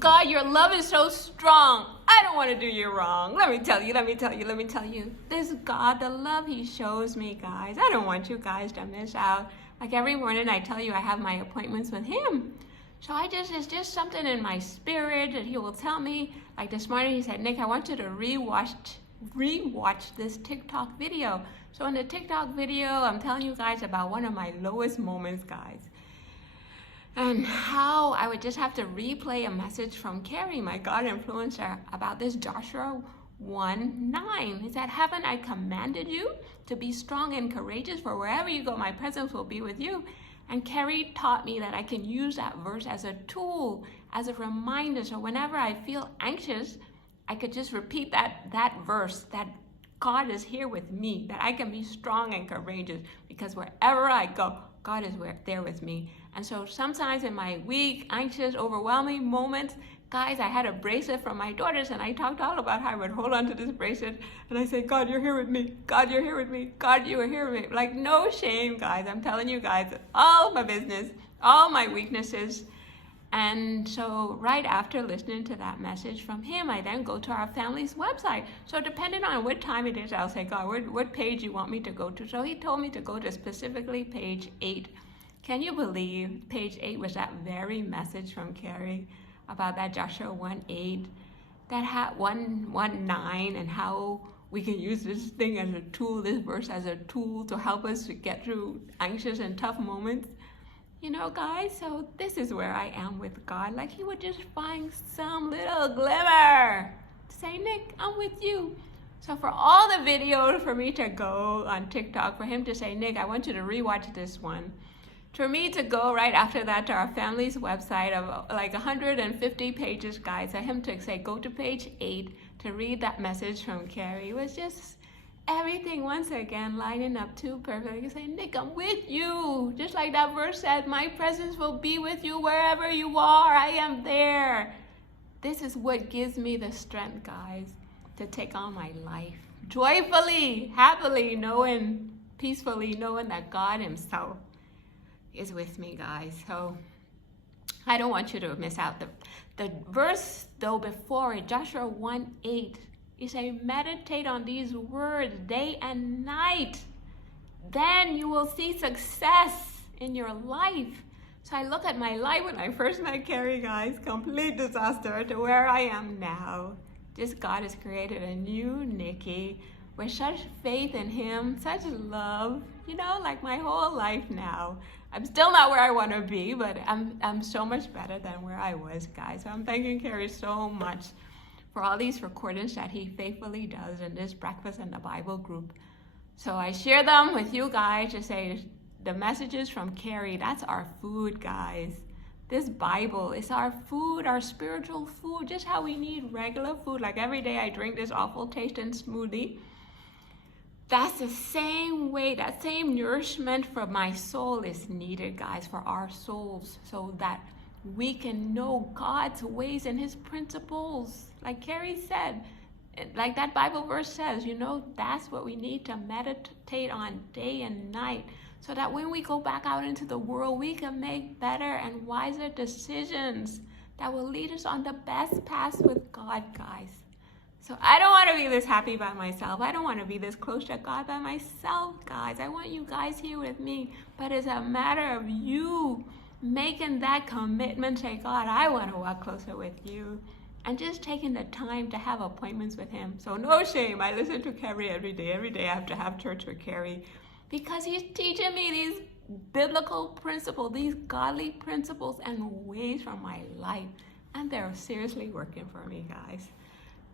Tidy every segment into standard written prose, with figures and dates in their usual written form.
God, your love is so strong. I don't want to do you wrong. Let me tell you. This God, the love he shows me, guys. I don't want you guys to miss out. Like every morning I tell you I have my appointments with him. So it's just something in my spirit that he will tell me. Like this morning he said, Nick, I want you to rewatch this TikTok video. So in the TikTok video, I'm telling you guys about one of my lowest moments, guys. And how I would just have to replay a message from Carrie, my God influencer, about this Joshua 1:9. He said, haven't I commanded you to be strong and courageous? For wherever you go, my presence will be with you. And Carrie taught me that I can use that verse as a tool, as a reminder. So whenever I feel anxious, I could just repeat that verse, that God is here with me, that I can be strong and courageous, because wherever I go, God is there with me. And so sometimes in my weak, anxious, overwhelming moments, guys, I had a bracelet from my daughters, and I talked all about how I would hold on to this bracelet, and I say, God, you're here with me. God, you're here with me. God, you are here with me. Like, no shame, guys. I'm telling you guys, all my business, all my weaknesses. And so right after listening to that message from him, I then go to our family's website. So depending on what time it is, I'll say, God, what page you want me to go to? So he told me to go to specifically page 8. Can you believe page 8 was that very message from Carrie about that Joshua 1:8, that had 1:9, and how we can use this thing as a tool, this verse as a tool to help us to get through anxious and tough moments? You know, guys, so this is where I am with God. Like, he would just find some little glimmer to say, Nick, I'm with you. So for all the videos for me to go on TikTok, for him to say, Nick, I want you to rewatch this one. For me to go right after that to our family's website of like 150 pages, guys, for him to say, go to page 8 to read that message from Carrie, was just everything once again lining up too perfect. You say, Nick, I'm with you. Just like that verse said, my presence will be with you wherever you are. I am there. This is what gives me the strength, guys, to take on my life joyfully, happily, peacefully knowing that God himself is with me, guys. So I don't want you to miss out. The verse, though, before it, Joshua 1:8, you say, meditate on these words day and night. Then you will see success in your life. So I look at my life when I first met Carrie, guys, complete disaster, to where I am now. Just God has created a new Nikki with such faith in him, such love, like my whole life now. I'm still not where I want to be, but I'm so much better than where I was, guys. So I'm thanking Carrie so much for all these recordings that he faithfully does in this Breakfast in the Bible group. So I share them with you guys to say the messages from Carrie, that's our food, guys. This Bible is our food, our spiritual food, just how we need regular food. Like every day I drink this awful tasting smoothie. That's the same way, that same nourishment for my soul is needed, guys, for our souls, so that we can know God's ways and his principles. Like Carrie said, like that Bible verse says, that's what we need to meditate on day and night, so that when we go back out into the world, we can make better and wiser decisions that will lead us on the best path with God, guys. So I don't want to be this happy by myself. I don't want to be this close to God by myself, guys. I want you guys here with me. But it's a matter of you making that commitment. Say, God, I want to walk closer with you. And just taking the time to have appointments with him. So no shame. I listen to Carrie every day. Every day I have to have church with Carrie, because he's teaching me these biblical principles, these godly principles and ways from my life. And they're seriously working for me, guys.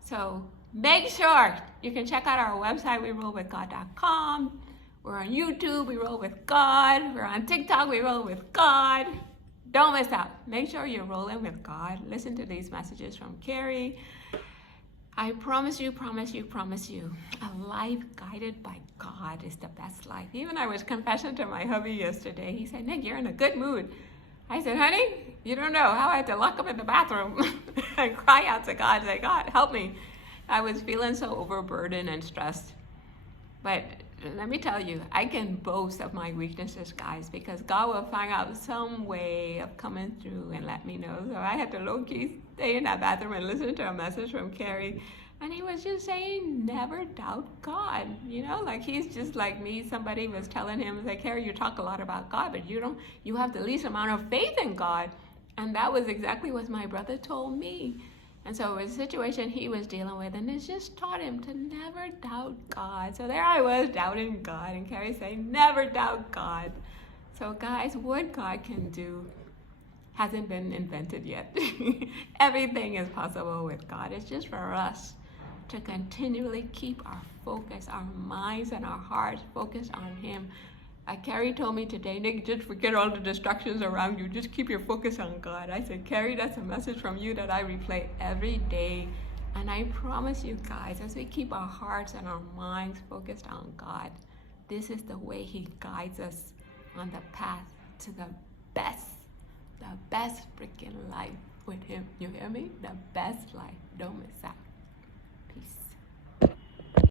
So make sure you can check out our website, werollwithgod.com. We're on YouTube, We Roll With God. We're on TikTok, We Roll With God. Don't miss out. Make sure you're rolling with God. Listen to these messages from Carrie. I promise you, a life guided by God is the best life. Even I was confessing to my hubby yesterday. He said, Nick, you're in a good mood. I said, honey, you don't know how I had to lock up in the bathroom and cry out to God, say, God, help me. I was feeling so overburdened and stressed. But let me tell you, I can boast of my weaknesses, guys, because God will find out some way of coming through and let me know. So I had to low-key stay in that bathroom and listen to a message from Carrie. And he was just saying, never doubt God. You know, like he's just like me. Somebody was telling him, like, Carrie, you talk a lot about God, but you have the least amount of faith in God. And that was exactly what my brother told me. And so it was a situation he was dealing with, and it just taught him to never doubt God. So there I was doubting God, and Carrie saying, never doubt God. So guys, what God can do hasn't been invented yet. Everything is possible with God. It's just for us to continually keep our focus, our minds and our hearts focused on Him. Carrie told me today, Nick, just forget all the distractions around you. Just keep your focus on God. I said, Carrie, that's a message from you that I replay every day. And I promise you guys, as we keep our hearts and our minds focused on God, this is the way He guides us on the path to the best freaking life with Him. You hear me? The best life. Don't miss out. Peace.